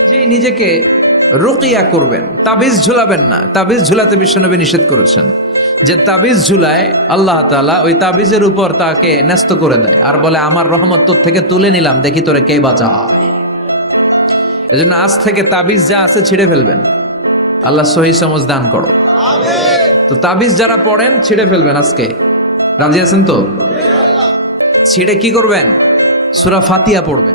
নিজেই নিজেকে রুকিয়া করবেন, তাবিজ ঝুলাবেন না। তাবিজ ঝুলাতে বিশ্বনবী নিষেধ করেছেন। যে তাবিজ ঝুলায় আল্লাহ তাআলা ওই তাবিজের উপর তাকে ন্যস্ত করে দেয় আর বলে আমার রহমত তোর থেকে তুলে নিলাম, দেখি তোরে কে বাঁচায়। এজন্য আজ থেকে তাবিজ যা আছে ছিঁড়ে ফেলবেন। আল্লাহ সহি সমঝ দান করো। তো তাবিজ যারা পড়েন ছিঁড়ে ফেলবেন আজকে। রাজি আছেন তো? ছিঁড়ে কি করবেন? সূরা ফাতিহা পড়বেন।